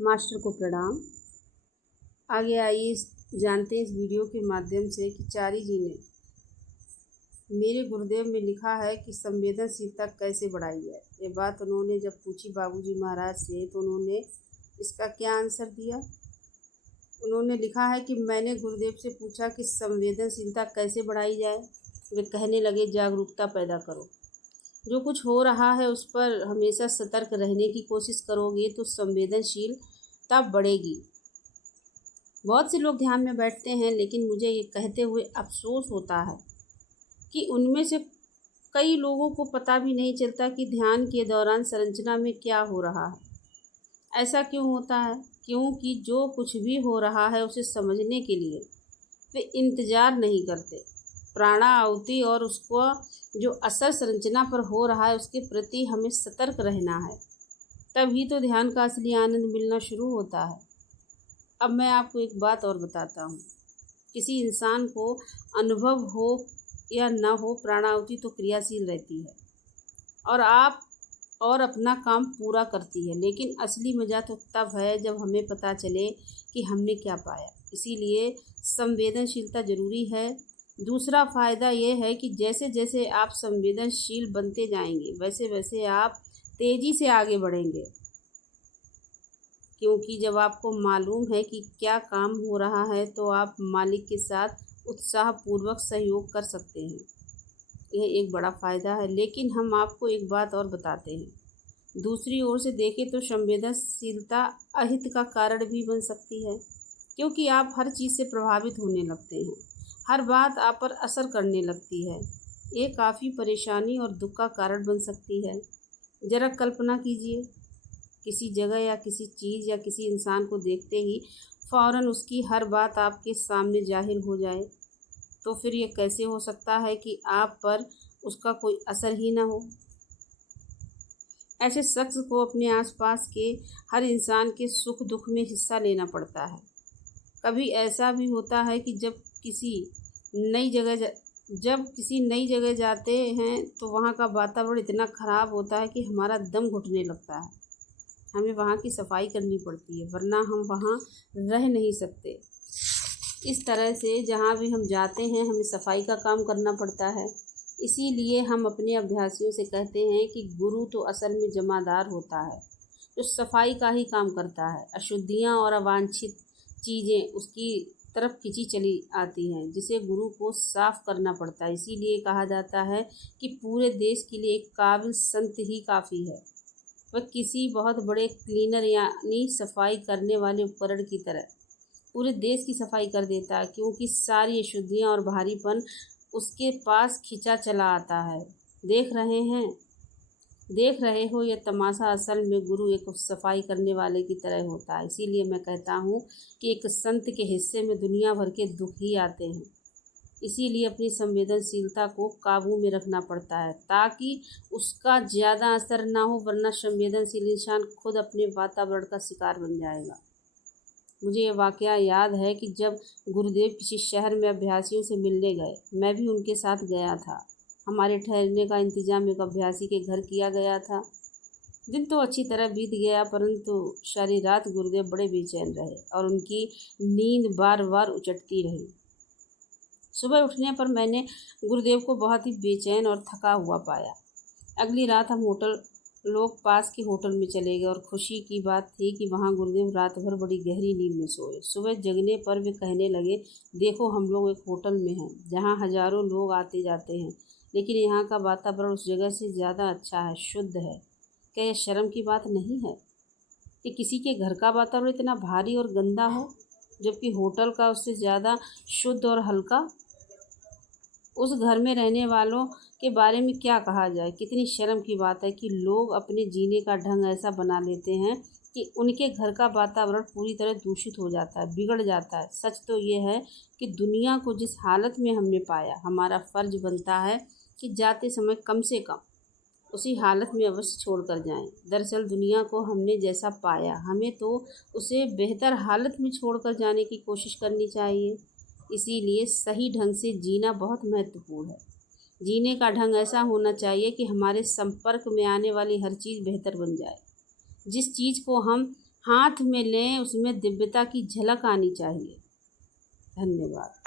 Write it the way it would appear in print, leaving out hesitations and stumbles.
Master को प्रणाम। आगे आइए जानते हैं इस वीडियो के माध्यम से कि चारी जी ने मेरे गुरुदेव में लिखा है कि संवेदनशीलता कैसे बढ़ाई है। ये बात उन्होंने जब पूछी बाबूजी महाराज से तो उन्होंने इसका क्या आंसर दिया। उन्होंने लिखा है कि मैंने गुरुदेव से पूछा कि संवेदनशीलता कैसे बढ़ाई जाए। वे कहने लगे, जागरूकता पैदा करो। जो कुछ हो रहा है उस पर हमेशा सतर्क रहने की कोशिश करोगे तो संवेदनशीलता बढ़ेगी। बहुत से लोग ध्यान में बैठते हैं, लेकिन मुझे ये कहते हुए अफसोस होता है कि उनमें से कई लोगों को पता भी नहीं चलता कि ध्यान के दौरान संरचना में क्या हो रहा है। ऐसा क्यों होता है? क्योंकि जो कुछ भी हो रहा है उसे समझने के लिए वे इंतज़ार नहीं करते। प्राणा आहुति और उसको जो असर संरचना पर हो रहा है उसके प्रति हमें सतर्क रहना है, तभी तो ध्यान का असली आनंद मिलना शुरू होता है। अब मैं आपको एक बात और बताता हूँ। किसी इंसान को अनुभव हो या न हो, प्राणाहुति तो क्रियाशील रहती है और अपना काम पूरा करती है, लेकिन असली मज़ा तो तब है जब हमें पता चले कि हमने क्या पाया। इसीलिए संवेदनशीलता ज़रूरी है। दूसरा फ़ायदा ये है कि जैसे जैसे आप संवेदनशील बनते जाएंगे वैसे वैसे आप तेज़ी से आगे बढ़ेंगे, क्योंकि जब आपको मालूम है कि क्या काम हो रहा है तो आप मालिक के साथ उत्साहपूर्वक सहयोग कर सकते हैं। यह एक बड़ा फ़ायदा है। लेकिन हम आपको एक बात और बताते हैं। दूसरी ओर से देखें तो संवेदनशीलता अहित का कारण भी बन सकती है, क्योंकि आप हर चीज़ से प्रभावित होने लगते हैं। हर बात आप पर असर करने लगती है। ये काफ़ी परेशानी और दुख का कारण बन सकती है। ज़रा कल्पना कीजिए, किसी जगह या किसी चीज़ या किसी इंसान को देखते ही फ़ौरन उसकी हर बात आपके सामने ज़ाहिर हो जाए, तो फिर ये कैसे हो सकता है कि आप पर उसका कोई असर ही ना हो। ऐसे शख्स को अपने आसपास के हर इंसान के सुख दुख में हिस्सा लेना पड़ता है। कभी ऐसा भी होता है कि जब किसी नई जगह जाते हैं तो वहाँ का वातावरण इतना ख़राब होता है कि हमारा दम घुटने लगता है। हमें वहाँ की सफाई करनी पड़ती है, वरना हम वहाँ रह नहीं सकते। इस तरह से जहाँ भी हम जाते हैं हमें सफाई का काम करना पड़ता है। इसीलिए हम अपने अभ्यासियों से कहते हैं कि गुरु तो असल में जमादार होता है, जो सफाई का ही काम करता है। अशुद्धियाँ और अवांछित चीज़ें उसकी तरफ खींची चली आती हैं, जिसे गुरु को साफ करना पड़ता है। इसीलिए कहा जाता है कि पूरे देश के लिए एक काबिल संत ही काफ़ी है। वह किसी बहुत बड़े क्लीनर यानी सफाई करने वाले उपकरण की तरह पूरे देश की सफाई कर देता है, क्योंकि सारी अशुद्धियाँ और भारीपन उसके पास खींचा चला आता है। देख रहे हो यह तमाशा। असल में गुरु एक सफाई करने वाले की तरह होता है। इसीलिए मैं कहता हूँ कि एक संत के हिस्से में दुनिया भर के दुख ही आते हैं। इसीलिए अपनी संवेदनशीलता को काबू में रखना पड़ता है ताकि उसका ज़्यादा असर ना हो, वरना संवेदनशील इंसान खुद अपने वातावरण का शिकार बन जाएगा। मुझे ये वाक़या याद है कि जब गुरुदेव किसी शहर में अभ्यासियों से मिलने गए, मैं भी उनके साथ गया था। हमारे ठहरने का इंतज़ाम एक अभ्यासी के घर किया गया था। दिन तो अच्छी तरह बीत गया, परंतु सारी रात गुरुदेव बड़े बेचैन रहे और उनकी नींद बार बार उचटती रही। सुबह उठने पर मैंने गुरुदेव को बहुत ही बेचैन और थका हुआ पाया। अगली रात हम लोग पास के होटल में चले गए और खुशी की बात थी कि वहाँ गुरुदेव रात भर बड़ी गहरी नींद में सोए। सुबह जगने पर वे कहने लगे, देखो हम लोग एक होटल में हैं जहाँ हज़ारों लोग आते जाते हैं, लेकिन यहाँ का वातावरण उस जगह से ज़्यादा अच्छा है, शुद्ध है। क्या यह शर्म की बात नहीं है कि किसी के घर का वातावरण इतना भारी और गंदा हो, जबकि होटल का उससे ज़्यादा शुद्ध और हल्का? उस घर में रहने वालों के बारे में क्या कहा जाए। कितनी शर्म की बात है कि लोग अपने जीने का ढंग ऐसा बना लेते हैं कि उनके घर का वातावरण पूरी तरह दूषित हो जाता है, बिगड़ जाता है। सच तो ये है कि दुनिया को जिस हालत में हमने पाया, हमारा फ़र्ज बनता है कि जाते समय कम से कम उसी हालत में अवश्य छोड़ कर जाएं। दरअसल दुनिया को हमने जैसा पाया, हमें तो उसे बेहतर हालत में छोड़ कर जाने की कोशिश करनी चाहिए। इसीलिए सही ढंग से जीना बहुत महत्वपूर्ण है। जीने का ढंग ऐसा होना चाहिए कि हमारे संपर्क में आने वाली हर चीज़ बेहतर बन जाए। जिस चीज़ को हम हाथ में लें उसमें दिव्यता की झलक आनी चाहिए। धन्यवाद।